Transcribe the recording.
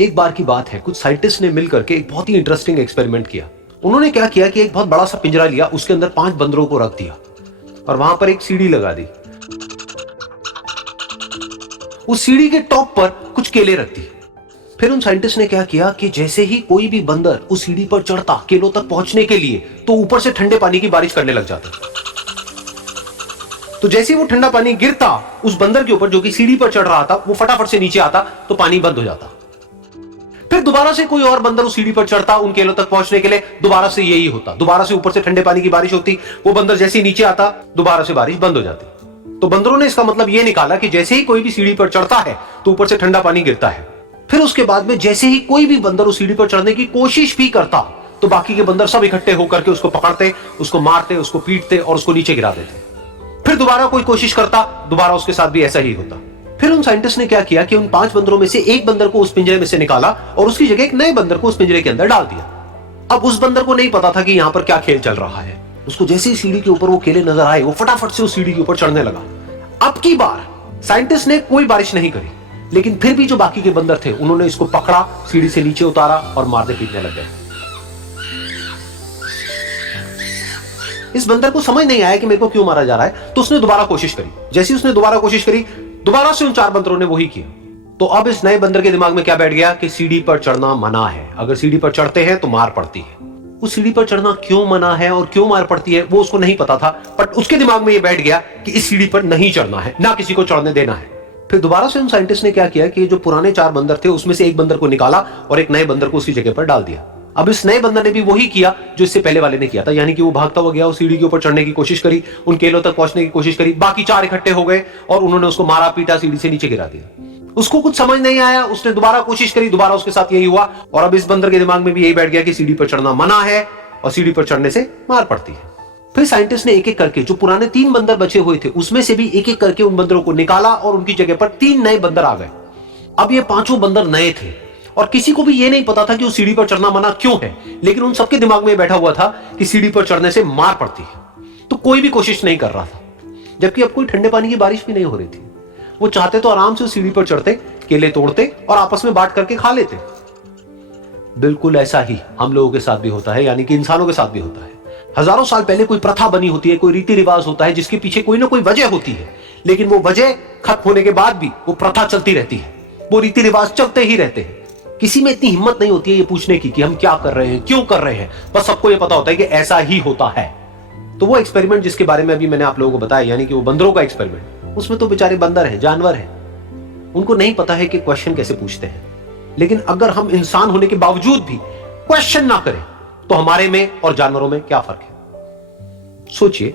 एक बार की बात है, कुछ साइंटिस्ट ने मिलकर के एक बहुत ही इंटरेस्टिंग एक्सपेरिमेंट किया। उन्होंने क्या किया कि एक बहुत बड़ा सा पिंजरा लिया, उसके अंदर 5 बंदरों को रख दिया और वहां पर एक सीढ़ी लगा दी। उस सीढ़ी के टॉप पर कुछ केले रख दी। फिर उन साइंटिस्ट ने क्या किया कि जैसे ही कोई भी बंदर उस सीढ़ी पर चढ़ता केलों तक पहुंचने के लिए, तो ऊपर से ठंडे पानी की बारिश करने लग जाता। तो जैसे ही वो ठंडा पानी गिरता उस बंदर के ऊपर जो कि सीढ़ी पर चढ़ रहा था, वो फटाफट से नीचे आता तो पानी बंद हो जाता। फिर दोबारा से कोई और बंदर उस सीढ़ी पर चढ़ता उन केलों तक पहुंचने के लिए, दोबारा से यही होता। दोबारा से ऊपर से ठंडे पानी की बारिश होती, वो बंदर जैसे ही नीचे आता दोबारा से बारिश बंद हो जाती। तो बंदरों ने इसका मतलब यह निकाला कि जैसे ही कोई भी सीढ़ी पर चढ़ता है तो ऊपर से ठंडा पानी गिरता है। फिर उसके बाद में जैसे ही कोई भी बंदर उस सीढ़ी पर चढ़ने की कोशिश भी करता तो बाकी के बंदर सब इकट्ठे होकर के उसको पकड़ते, उसको मारते, उसको पीटते और उसको नीचे गिरा देते। फिर दोबारा कोई कोशिश करता, दोबारा उसके साथ भी ऐसा ही होता। फिर उन साइंटिस्ट ने क्या किया कि उन 5 बंदरों में से एक बंदर को उस पिंजरे में से निकाला और उसकी जगह एक नए बंदर को उस पिंजरे के अंदर डाल दिया। अब उस बंदर को नहीं पता था कि यहां पर क्या खेल चल रहा है। उसको जैसे ही सीढ़ी के ऊपर वो केले नजर आए, वो फटाफट से उस सीढ़ी के ऊपर चढ़ने लगा। अब की बार साइंटिस्ट ने कोई बारिश नहीं करी, लेकिन फिर भी जो बाकी के बंदर थे उन्होंने इसको पकड़ा, सीढ़ी से नीचे उतारा और मारने पीटने लग गए। इस बंदर को समझ नहीं आया कि मेरे को क्यों मारा जा रहा है, तो उसने दोबारा कोशिश करी। जैसे उसने दोबारा कोशिश करी, दोबारा से उन 4 बंदरों ने वही किया। तो अब इस नए बंदर के दिमाग में क्या बैठ गया कि सीढ़ी पर चढ़ना मना है, अगर सीढ़ी पर चढ़ते हैं तो मार पड़ती है। उस सीढ़ी पर चढ़ना क्यों मना है और क्यों मार पड़ती है वो उसको नहीं पता था, बट उसके दिमाग में ये बैठ गया कि इस सीढ़ी पर नहीं चढ़ना है, ना किसी को चढ़ने देना है। फिर दोबारा से उन साइंटिस्ट ने क्या किया कि जो पुराने 4 बंदर थे उसमें से एक बंदर को निकाला और एक नए बंदर को उसकी जगह पर डाल दिया। अब इस नए बंदर ने भी वही किया जो इससे पहले वाले ने किया था, यानी कि वो भागता हुआ गया, उस सीढ़ी के ऊपर चढ़ने की कोशिश करी, उन केलों तक पहुंचने की कोशिश करी, बाकी 4 इकट्ठे हो गए और उन्होंने उसको मारा पीटा, सीढ़ी से नीचे गिरा दिया। उसको कुछ समझ नहीं आया, उसने दोबारा कोशिश करी, दोबारा उसके साथ यही हुआ और अब इस बंदर के दिमाग में भी यही बैठ गया कि सीढ़ी पर चढ़ना मना है और सीढ़ी पर चढ़ने से मार पड़ती है। फिर साइंटिस्ट ने एक एक करके जो पुराने 3 बंदर बचे हुए थे उसमें से भी एक एक करके उन बंदरों को निकाला और उनकी जगह पर 3 नए बंदर आ गए। अब ये 5 बंदर नए थे और किसी को भी ये नहीं पता था कि उस सीढ़ी पर चढ़ना मना क्यों है, लेकिन उन सबके दिमाग में बैठा हुआ था कि सीढ़ी पर चढ़ने से मार पड़ती है। तो कोई भी कोशिश नहीं कर रहा था, जबकि अब कोई ठंडे पानी की बारिश भी नहीं हो रही थी। वो चाहते तो आराम से उस सीढ़ी पर चढ़ते, केले तोड़ते और आपस में बांट करके खा लेते। बिल्कुल ऐसा ही हम लोगों के साथ भी होता है, यानी कि इंसानों के साथ भी होता है। हजारों साल पहले कोई प्रथा बनी होती है, कोई रीति रिवाज होता है जिसके पीछे कोई ना कोई वजह होती है, लेकिन वो वजह खत्म होने के बाद भी वो प्रथा चलती रहती है, वो रीति रिवाज चलते ही रहते हैं। किसी में इतनी हिम्मत नहीं होती है ये पूछने की कि हम क्या कर रहे हैं, क्यों कर रहे हैं, बस सबको ये पता होता है कि ऐसा ही होता है। तो वो एक्सपेरिमेंट जिसके बारे में अभी मैंने आप लोगों को बताया, यानी कि वो बंदरों का एक्सपेरिमेंट, उसमें तो बेचारे बंदर हैं, जानवर हैं, उनको नहीं पता है कि क्वेश्चन कैसे पूछते हैं। लेकिन अगर हम इंसान होने के बावजूद भी क्वेश्चन ना करें तो हमारे में और जानवरों में क्या फर्क है? सोचिए।